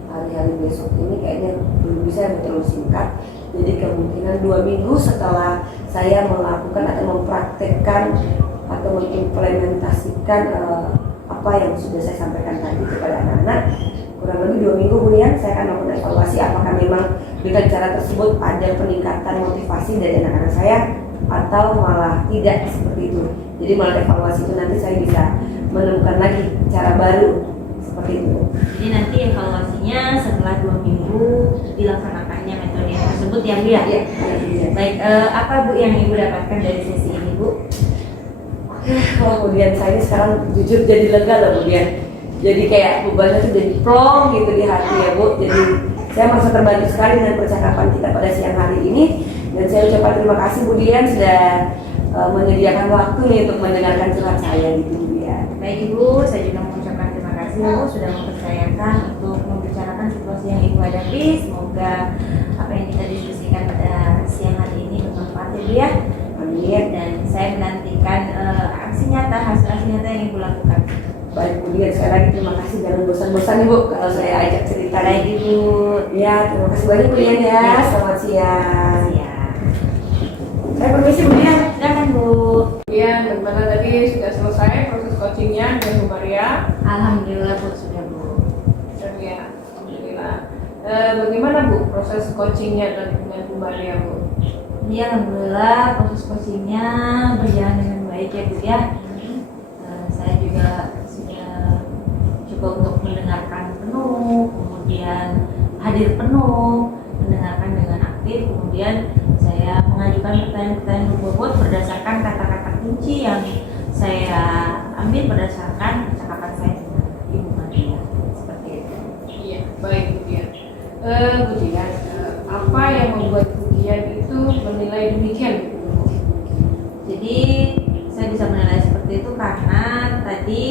hari-hari besok ini kayaknya belum bisa terlalu singkat. Jadi kemungkinan 2 minggu setelah saya melakukan atau mempraktekkan atau mengimplementasikan apa yang sudah saya sampaikan tadi kepada anak-anak, kurang lebih 2 minggu kemudian saya akan melakukan evaluasi apakah memang dengan cara tersebut ada peningkatan motivasi dari anak-anak saya atau malah tidak seperti itu. Jadi melalui evaluasi itu nanti saya bisa menemukan lagi cara baru seperti itu. Jadi nanti evaluasinya setelah 2 minggu dilaksanakannya metode tersebut ya Bu ya? Iya. Baik, apa Bu yang Ibu dapatkan dari sesi ini Bu? Kemudian saya ini sekarang jujur jadi lega loh kemudian. Jadi kayak bebannya tuh jadi plong gitu di hati ya Bu. Jadi saya merasa terbantu sekali dengan percakapan kita pada siang hari ini, dan saya ucapkan terima kasih Bu Dian sudah menyediakan waktu nih untuk mendengarkan curhat saya gitu Bu Dian. Baik Ibu, saya juga mengucapkan terima kasih Bu sudah mempercayakan untuk membicarakan situasi yang Ibu hadapi. Semoga apa yang kita diskusikan pada siang hari ini bermanfaat ya Bu ya. Amin. Dan saya menantikan aksi nyata, hasil aksi nyata yang Ibu lakukan. Baik Bu Dian, sekali lagi terima kasih, jangan bosan-bosan Ibu kalau saya ajak cerita. Baik Ibu. Ya, terima kasih banyak Bu Dian ya. Selamat siang. Siap. Saya permisi Bu Dian. Silakan Bu. Kemudian bagaimana tadi sudah selesai proses coachingnya dengan Bu Maria? Alhamdulillah Bu sudah Bu. Ya, alhamdulillah. Bagaimana Bu proses coachingnya dengan Bu Maria Bu? Ya, alhamdulillah proses coachingnya berjalan dengan baik ya Bu ya. Saya juga sudah coba untuk mendengarkan penuh, kemudian hadir penuh, mendengarkan dengan aktif, kemudian saya mengajukan pertanyaan-pertanyaan berbobot berdasarkan kata-kata kunci yang saya ambil berdasarkan percakapan saya dengan Ibu Maria. Seperti itu. Iya, baik Bu Dian. Bu Dian, apa yang membuat Bu Dian itu menilai demikian? Jadi saya bisa menilai seperti itu karena tadi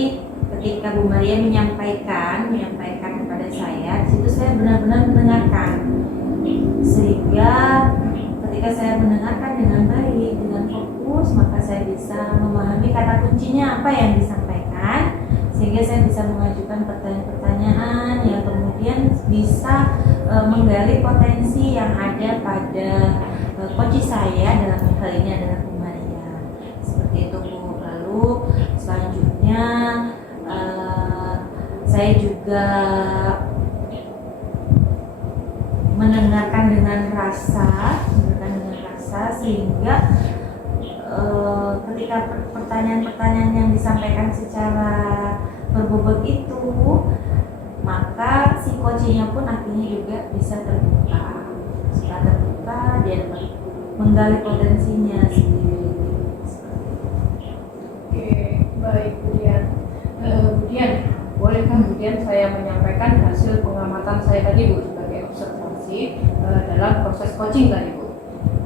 ketika Bu Maria menyampaikan kepada saya, di situ saya benar-benar mendengarkan, sehingga ketika saya mendengarkan dengan baik, dengan fokus, maka saya bisa memahami kata kuncinya apa yang disampaikan, sehingga saya bisa mengajukan pertanyaan-pertanyaan yang kemudian bisa menggali potensi yang ada pada coach saya, dalam hal ini adalah Bu Maria. Seperti itu Bu. Lalu selanjutnya saya juga mendengarkan dengan rasa, sehingga ketika pertanyaan-pertanyaan yang disampaikan secara berbobot itu, maka si coachingnya pun akhirnya juga bisa terbuka. Setelah terbuka, dia menggali potensinya sendiri. Oke, baik kemudian. Kemudian bolehkah kemudian saya menyampaikan hasil pengamatan saya tadi Bu sebagai observasi dalam proses coaching tadi Bu?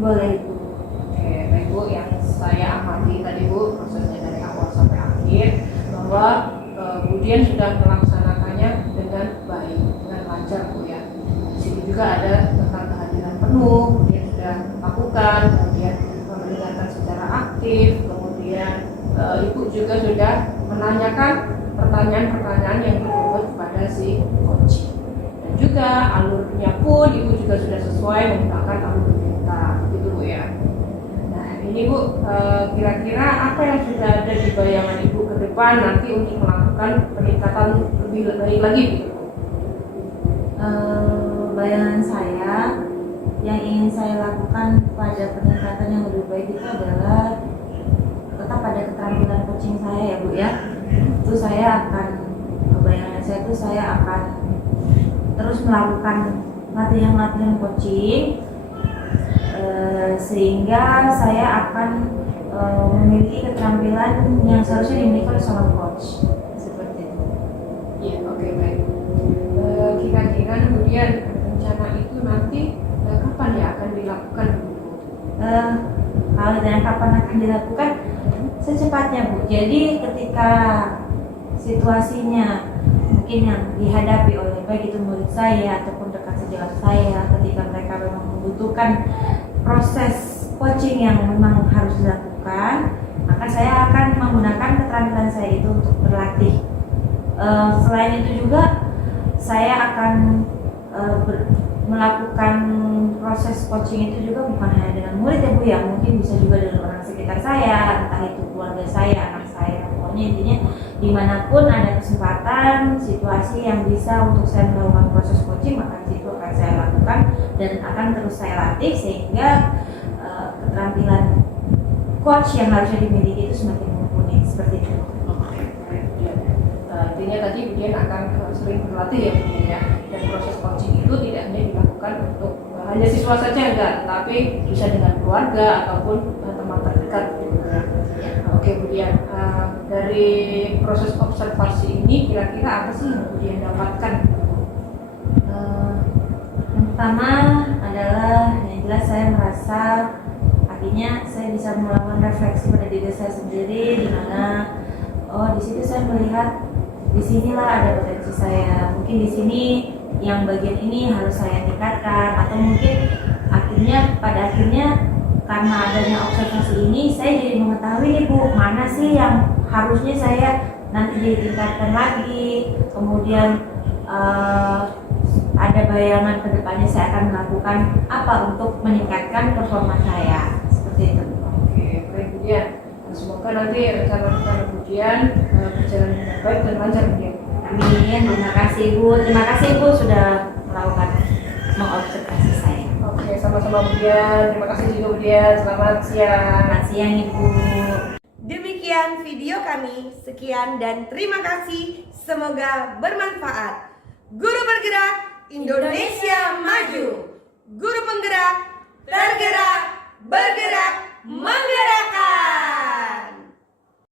Boleh Bu. Oke, baik Bu, yang saya amati tadi Bu prosesnya dari awal sampai akhir bahwa kemudian sudah melaksanakannya dengan baik, dengan lancar Bu ya. Di sini juga ada tentang kehadiran penuh, kemudian sudah lakukan, kemudian mendengarkan secara aktif, kemudian Ibu juga sudah menanyakan pertanyaan-pertanyaan yang berbobot kepada si coaching. Dan juga alurnya pun Ibu juga sudah sesuai menggunakan alur perintah, gitu Bu ya. Nah ini Bu, kira-kira apa yang sudah ada di bayangan Ibu ke depan nanti untuk melakukan peningkatan lebih baik lagi gitu Bu? Bayangan saya yang ingin saya lakukan pada peningkatan yang lebih baik itu adalah tetap pada keterampilan coaching saya ya Bu ya. Itu saya akan, bayangan saya itu saya akan terus melakukan latihan-latihan coaching sehingga saya akan memiliki keterampilan yang seharusnya dimiliki oleh seorang coach, seperti itu. Iya, oke baik. Kira-kira kemudian rencana itu nanti kapan ya akan dilakukan Bu? Kalau dan kapan akan dilakukan, secepatnya Bu. Jadi ketika situasinya mungkin yang dihadapi oleh baik itu murid saya ataupun rekan sejawat saya, ketika mereka memang membutuhkan proses coaching yang memang harus dilakukan, maka saya akan menggunakan keterampilan saya itu untuk berlatih. Selain itu juga saya akan melakukan proses coaching itu juga bukan hanya dengan murid ya Bu ya, mungkin bisa juga dengan orang sekitar saya, entah itu keluarga saya, anak saya, pokoknya intinya dimanapun ada kesempatan, situasi yang bisa untuk saya melakukan proses coaching, maka itu akan saya lakukan dan akan terus saya latih sehingga keterampilan coach yang harusnya dimiliki itu semakin mumpuni, seperti itu. Artinya tadi kemudian akan sering berlatih ya Bu ya, dan proses coaching itu tidak hanya dilakukan untuk hanya siswa saja enggak, tapi bisa dengan keluarga ataupun teman terdekat gitu ya. Oke kemudian dari proses observasi ini kira-kira apa sih yang kemudian dapatkan? Yang pertama adalah yang jelas saya merasa akhirnya saya bisa melakukan refleksi pada diri saya sendiri, di mana di situ saya melihat di sinilah ada potensi saya. Mungkin di sini yang bagian ini harus saya tingkatkan, atau mungkin pada akhirnya karena adanya observasi ini saya jadi mengetahui nih Bu, mana sih yang harusnya saya nanti ditingkatkan lagi. Kemudian ada bayangan ke depannya saya akan melakukan apa untuk meningkatkan performa saya, seperti itu. Oke baik Bu ya. Semoga nanti rencana-rencana kemudian berjalan dengan baik dan lancar Bu. Amin. Terima kasih Bu. Terima kasih Bu sudah melakukan mengobservasi saya. Oke, sama-sama Bu Dian. Terima kasih juga Bu Dian. Selamat siang. Selamat siang Ibu. Demikian video kami. Sekian dan terima kasih. Semoga bermanfaat. Guru bergerak, Indonesia maju. Guru penggerak, tergerak, bergerak, menggerakkan.